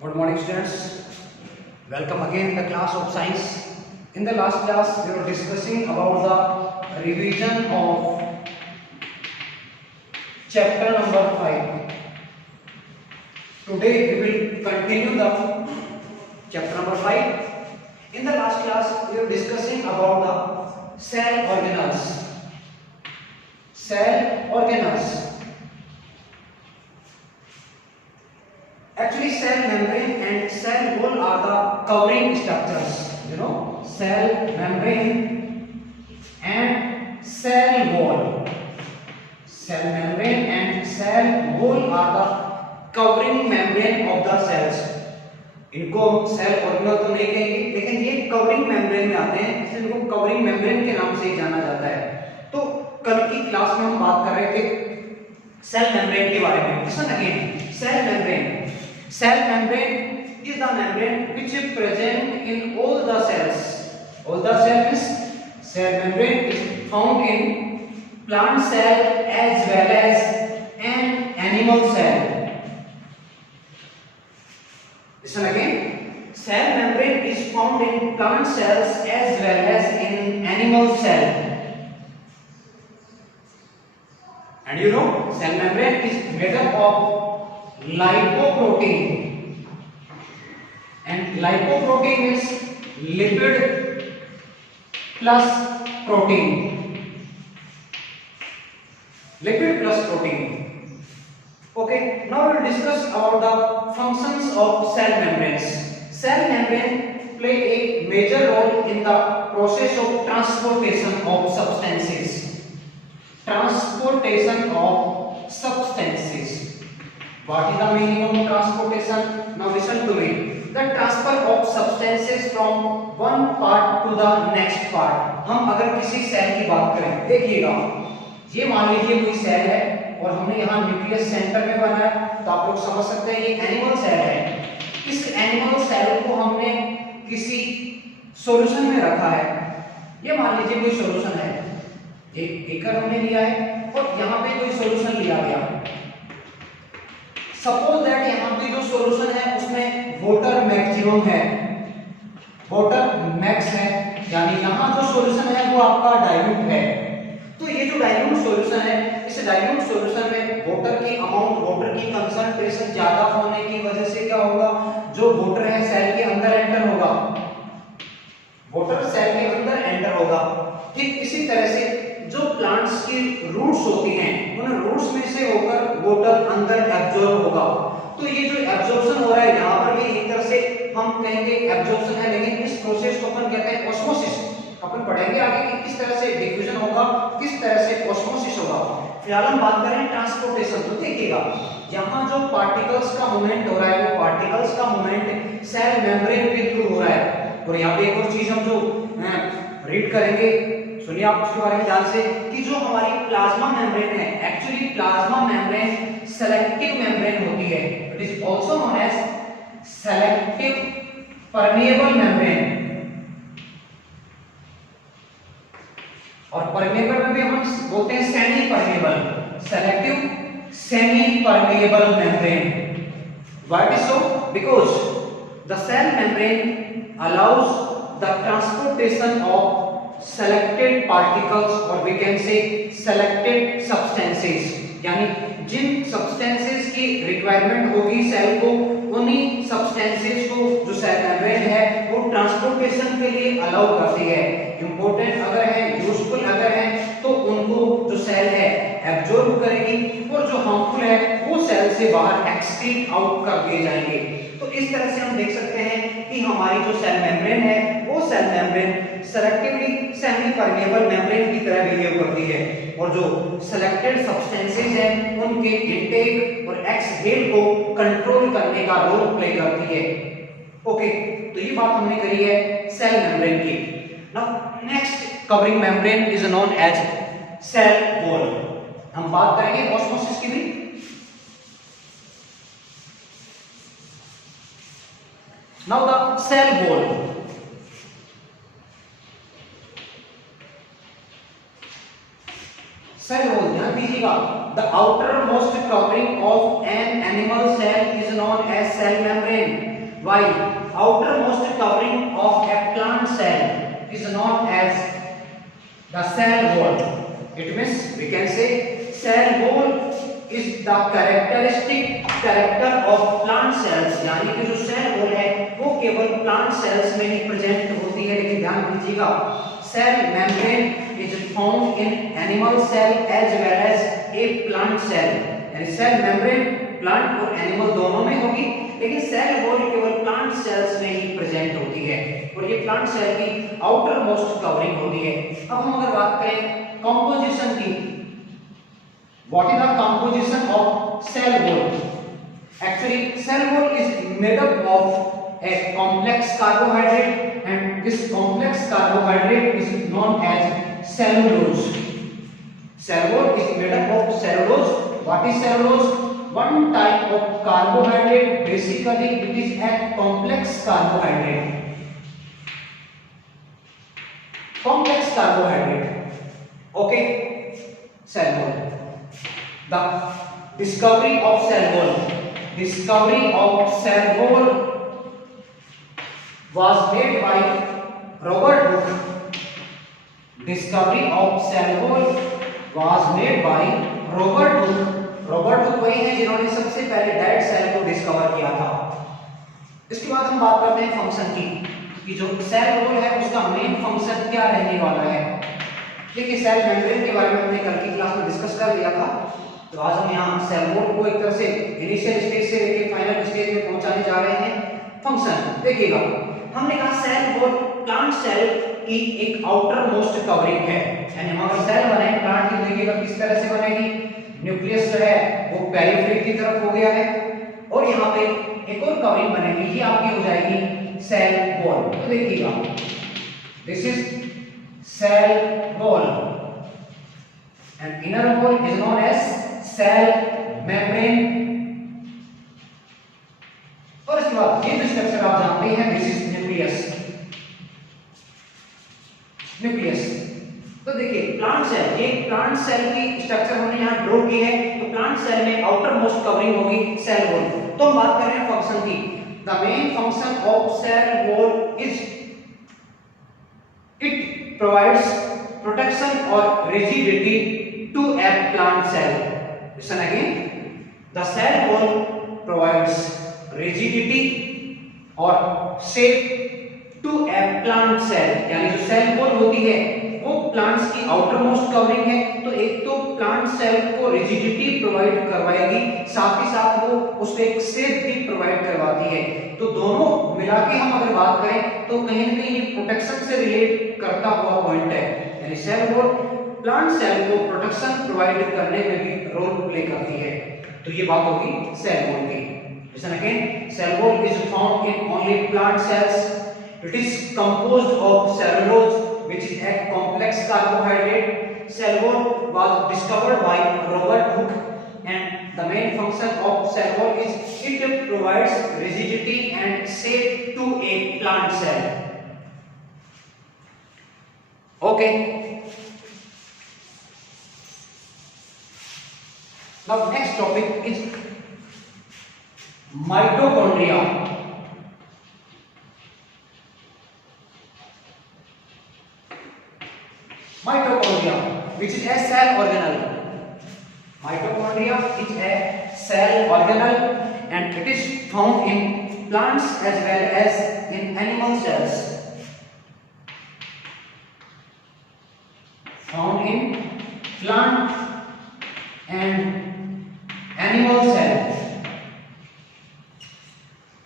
Good morning, students. Welcome again in the class of science. In the last class, we were discussing about the revision of chapter number 5. Today, we will continue the chapter number 5. In the last class, we were discussing about the cell organelles. Cell organelles. Actually, cell membrane and cell wall are the covering structures. You know, cell membrane and cell wall. Cell membrane and cell wall are the covering membrane of the cells. इनको हम cell organelle तो नहीं कहेंगे, लेकिन ये covering membrane में आते हैं, इसलिए इनको कवरिंग मेम्ब्रेन के नाम से ही जाना जाता है। तो कल की क्लास में हम बात कर रहे थे सेल मेम्ब्रेन के बारे में। Listen again, cell membrane. Cell membrane is the membrane which is present in all the cells. All the cells. Cell membrane is found in plant cell as well as an animal cell. Listen again. Cell membrane is found in plant cells as well as in animal cell. And you know, cell membrane is made up of lipoprotein, and lipoprotein is lipid plus protein. Lipid plus protein. Okay, now we will discuss about the functions of cell membranes. Cell membrane play a major role in the process of transportation of substances. Transportation of substances. What is the meaning of transportation? Now listen to me. The transfer of substances from one part to the next part. हम अगर किसी cell की बात करें, देखिएगा, ये मान लीजिए कोई सेल है और हमने यहाँ न्यूक्लियस सेंटर में बनाया, तो आप लोग समझ सकते हैं ये एनिमल सेल है। इस एनिमल सेल को हमने किसी सॉल्यूशन में रखा है। ये मान लीजिए कोई सॉल्यूशन है, एक बीकर हमने लिया है और यहाँ पे कोई सॉल्यूशन लिया गया। सपोज दैट यहाँ पे जो सॉल्यूशन है उसमें वाटर मैक्सिमम है, वाटर मैक्स है, यानी यहाँ जो सॉल्यूशन है वो आपका डाइल्यूट है। तो ये जो डाइल्यूट सॉल्यूशन है, इस डाइल्यूट सॉल्यूशन में वाटर की अमाउंट, वाटर की कंसंट्रेशन ज्यादा होने की वजह से क्या होगा, जो वाटर है सेल के अंदर एंटर होगा, वाटर सेल के अंदर एंटर होगा। ठीक इसी तरह से जो प्लांट्स की रूट्स होती हैं, उन रूट्स में से होकर वाटर अंदर एब्जॉर्ब होगा। तो ये जो एब्जॉर्प्शन हो रहा है यहाँ पर भी एक तरह से हम कहेंगे एब्जॉर्प्शन है, लेकिन इस प्रोसेस को अपन कहते हैं ऑस्मोसिस। अपन पढ़ेंगे आगे कि किस तरह से डिफ्यूजन होगा, किस तरह से ऑस्मोसिस होगा। फिलहाल हम बात करें ट्रांसपोर्टेशन। तो देखिएगा, यहाँ जो पार्टिकल्स का मूवमेंट हो रहा है, वो पार्टिकल्स का मूवमेंट सेल मेम्ब्रेन के थ्रू हो रहा है। और यहाँ पे एक और चीज हम जो रीड करेंगे, सुनिए आप उसके बारे में ध्यान से, कि जो हमारी प्लाज्मा मेम्ब्रेन है, actually plasma membrane selective membrane होती है। It is also known as selective permeable membrane. और परमेएबल में भी हम बोलते हैं semi permeable, selective semi permeable membrane. Why is so? Because the cell membrane allows the transportation of selected particles or we can say selected substances, यानी जिन substances की requirement होगी सेल को, उन्हीं substances को जो सेल मेम्ब्रेन है वो ट्रांसपोर्टेशन के लिए अलाउ करती है। इंपॉर्टेंट अगर है, यूजफुल अगर है, तो उनको जो सेल है एब्जॉर्ब करेगी और जो हार्मफुल है वो सेल से बाहर एक्सक्रीट आउट कर दिए जाएंगे। तो इस तरह से हम देख सकते हैं कि हमारी जो सेल मेम्ब्रेन है वो cell membrane selectively semi permeable membrane की तरह बिहेव करती है, और जो सेलेक्टेड सब्सटेंसेस हैं उनके इनटेक और एक्सहेल को कंट्रोल करने का रोल प्ले करती है। ओके, तो ये बात हमने करी है सेल मेम्ब्रेन की। Now next covering membrane is known as cell wall. हम बात करेंगे ऑस्मोसिस की भी। Now the cell wall. Cell wall ध्यान दीजिएगा, the outermost covering of an animal cell is known as cell membrane, while outermost covering of a plant cell is known as the cell wall. It means we can say cell wall is the characteristic character of plant cells, यानी कि जो cell wall है वो केवल plant cells में ही present होती है। लेकिन ध्यान दीजिएगा, cell membrane is found in animal cell as well as a plant cell, यानी सेल मेम्ब्रेन प्लांट और एनिमल दोनों में होगी, लेकिन सेल वॉल केवल प्लांट सेल्स में ही प्रेजेंट होती है और ये प्लांट सेल की आउटर मोस्ट कवरिंग होती है। अब हम अगर बात करें कंपोजिशन की, what is the composition of cell wall? Actually cell wall is made up of a complex carbohydrate and this complex carbohydrate is known as cellulose. Cell wall is made up of cellulose. What is cellulose? One type of carbohydrate. Basically it is a complex carbohydrate. Complex carbohydrate. Okay. Cell wall. The discovery of cell wall. Discovery of cell wall was made by Robert Hooke. Discovery of cell wall was made by Robert Hooke. Robert Hooke वही है जिन्होंने सबसे पहले dead cell को discover किया था। इसके बाद हम बात करते हैं फंक्शन की, कि जो सेल वॉल है उसका मेन फंक्शन क्या रहने वाला है। देखिए सेल मेम्ब्रेन के बारे में हमने कल की क्लास में डिस्कस कर लिया था, तो आज हम यहाँ सेल वॉल को एक तरह से इनिशियल स्टेज से लेकर फाइनल स्टेज में पहुंचाने जा रहे हैं। फंक्शन देखिएगा, हमने कहा सेल वॉल प्लांट सेल की एक आउटर मोस्ट कवरिंग है, यानी हमारा सेल बने प्लांट की, देखिएगा किस तरह से बनेगी। न्यूक्लियस जो है वो पेरिफेरी की तरफ हो गया है और यहाँ पे एक और कवरिंग बनेगी, ये आपकी हो जाएगी सेल वॉल। तो देखिएगा this is cell wall and inner wall is known as cell membrane. और इसके बाद ये जो स्ट्रक्चर आप जानते हैं, दिस इज न्यूक्लियस। न्यूक्लियस तो देखिए प्लांट सेल, ये प्लांट सेल की स्ट्रक्चर हमने यहाँ ड्रॉ की है, तो प्लांट सेल में आउटर मोस्ट कवरिंग होगी सेल वॉल। तो हम बात कर रहे हैं फंक्शन की। The main function of cell wall is it provides protection और rigidity to a plant cell. Listen again, the cell wall provides rigidity और shape to a plant cell, यानी जो सेल वॉल होती है वो प्लांट्स की outer most covering है, तो एक तो प्लांट सेल को रिजिडिटी प्रोवाइड करवाएगी, साथ ही साथ वो उसको एक शेप भी प्रोवाइड करवाती है। तो दोनों मिला के हम अगर बात करें तो कहीं ना कहीं ये प्रोटेक्शन से रिलेट करता हुआ पॉइंट है, यानी सेल वॉल प्लांट सेल को प्रोटेक्शन प्रोवाइड करने में भी रोल प्ले करती है। तो ये बात होगी सेल वॉल की। Listen again, cell wall is found in only plant cells. It is composed of cellulose, which is a complex carbohydrate. Cell wall was discovered by Robert Hooke, and the main function of cell wall is it provides rigidity and shape to a plant cell. Okay. Now next topic is mitochondria. Mitochondria, which is a cell organelle. Mitochondria is a cell organelle and it is found in plants as well as in animal cells. Found in plant and animal cells.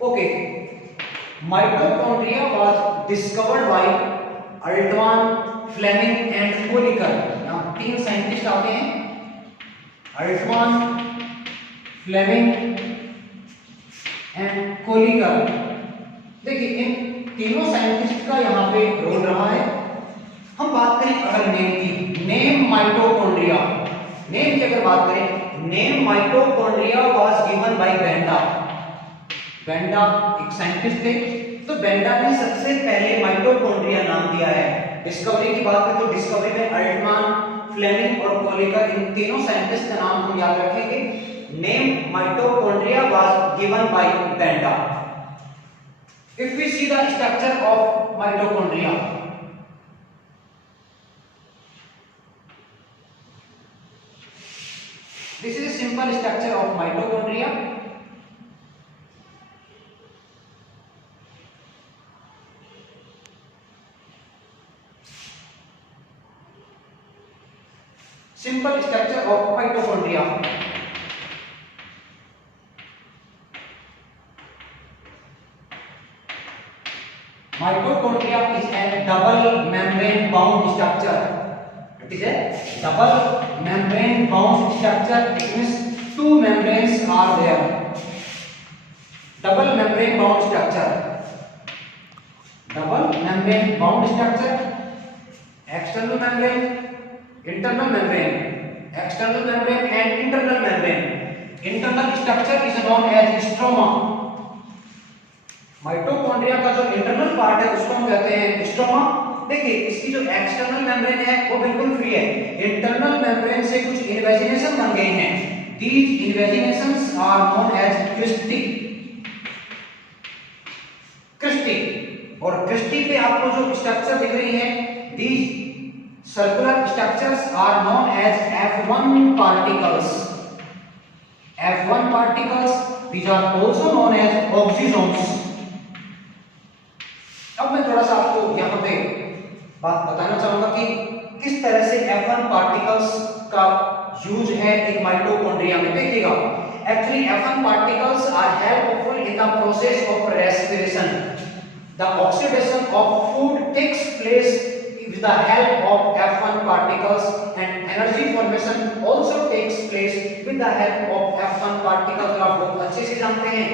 Okay, mitochondria was discovered by Altman, Fleming and Kolliker. यहाँ तीन scientist आते हैं, Altman, Fleming and Kolliker। देखिए इन तीनों scientist का यहाँ पे role रहा है। हम बात करें अगर नेम की, नेम माइटोकॉन्ड्रिया, नेम की अगर बात करें, name mitochondria was given by Benda. Benda एक साइंटिस्ट थे, तो बेंडा ने सबसे पहले माइटोकॉन्ड्रिया नाम दिया है। डिस्कवरी की बात करें तो डिस्कवरी में अल्टमान, फ्लेमिंग और कोलिकर, इन तीनों साइंटिस्ट का नाम हम याद रखेंगे। Name mitochondria was given by Benda. If we see the structure of mitochondria, this is a simple structure of mitochondria. Simple structure of mitochondria. Mitochondria is a double membrane bound structure. It is a double membrane bound structure. It means two membranes are there. Double membrane bound structure. Double membrane bound structure. External membrane, internal membrane. External membrane and internal membrane. Internal structure is known as stroma. Mitochondria का जो internal part है उसको हम कहते हैं stroma. देखिए इसकी जो एक्सटर्नल मेम्ब्रेन है वो बिल्कुल फ्री है, इंटरनल मेम्ब्रेन से कुछ इन्वेजिनेशन बन गए हैं। These invaginations are known as cristae. Cristae और क्रिस्टी पे आपको जो स्ट्रक्चर दिख रही है, these circular structures are known as F1 particles. F1 particles, these are also known as oxysomes. अब मैं थोड़ा सा आपको यहाँ पे बात बताना चाहूंगा कि किस तरह से F1 पार्टिकल्स का यूज है एक माइटोकॉन्ड्रिया में। देखिएगा, actually F1 particles are helpful in the process of respiration. The oxidation of food takes place with the help of F1 particles, and energy formation also takes place with the help of F1 particles। आप बहुत अच्छे से जानते हैं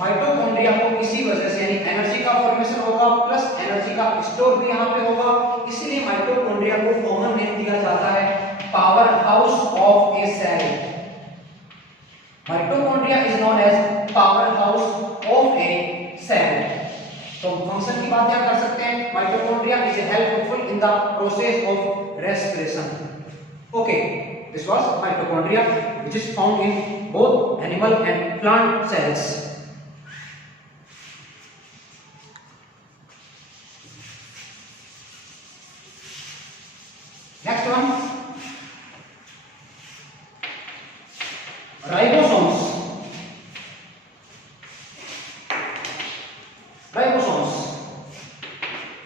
mitochondria को इसी वजह से यानी एनर्जी का फॉर्मेशन होगा प्लस एनर्जी का स्टोर भी यहाँ पे होगा, इसीलिए माइटोकॉन्ड्रिया को कॉमन नेम दिया जाता है power house of a cell. Mitochondria is known as power house of a cell. तो फंक्शन की बात क्या कर सकते हैं, mitochondria is helpful in the process of respiration. Okay, this was mitochondria which is found in both animal and plant cells. Next one, ribosomes.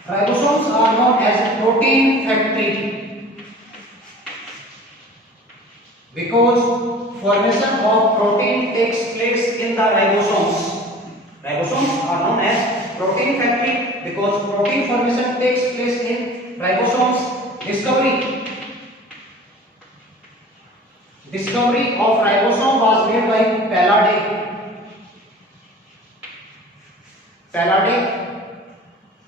Ribosomes are known as protein factory because formation of protein takes place in the ribosomes. Ribosomes are known as protein factory because protein formation takes place in ribosomes. Discovery of ribosome was made by Palade. Palade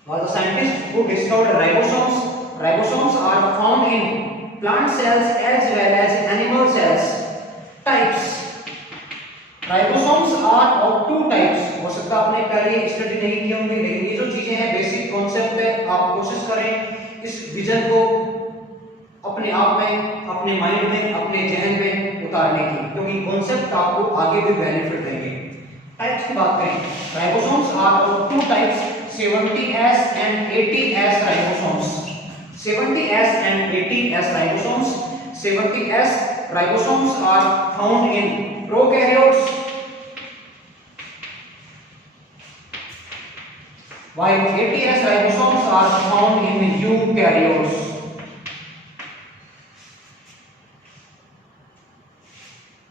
was the scientist who discovered ribosomes. Ribosomes are found in plant cells as well as animal cells. Types. Ribosomes are of two types. हो सकता है आपने पहले study नहीं की होंगी, लेकिन ये जो चीजें हैं बेसिक कॉन्सेप्ट है, आप कोशिश करें इस विजन को अपने आप में, अपने माइंड में, अपने जहन में उतारने की, क्योंकि कॉन्सेप्ट आपको आगे भी बेनिफिट देंगे। टाइप्स की बात करें, ribosomes are of two types, 70S and 80S ribosomes. 70S and 80S ribosomes. 70S ribosomes are found in prokaryotes, while 80S ribosomes are found in eukaryotes.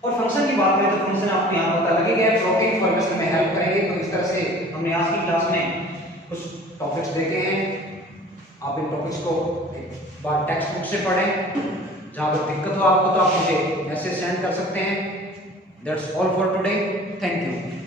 और फंक्शन की बात करें तो फंक्शन आपको यहाँ पता लगेगा, प्रोटीन फॉर्मेशन में हेल्प करेंगे। तो इस तरह से हमने आज की क्लास में कुछ टॉपिक्स देखे हैं। आप इन टॉपिक्स को एक बार टेक्स्ट बुक से पढ़ें। जहाँ पर दिक्कत हो आपको तो आप मुझे मैसेज सेंड कर सकते हैं। That's all for today, thank you.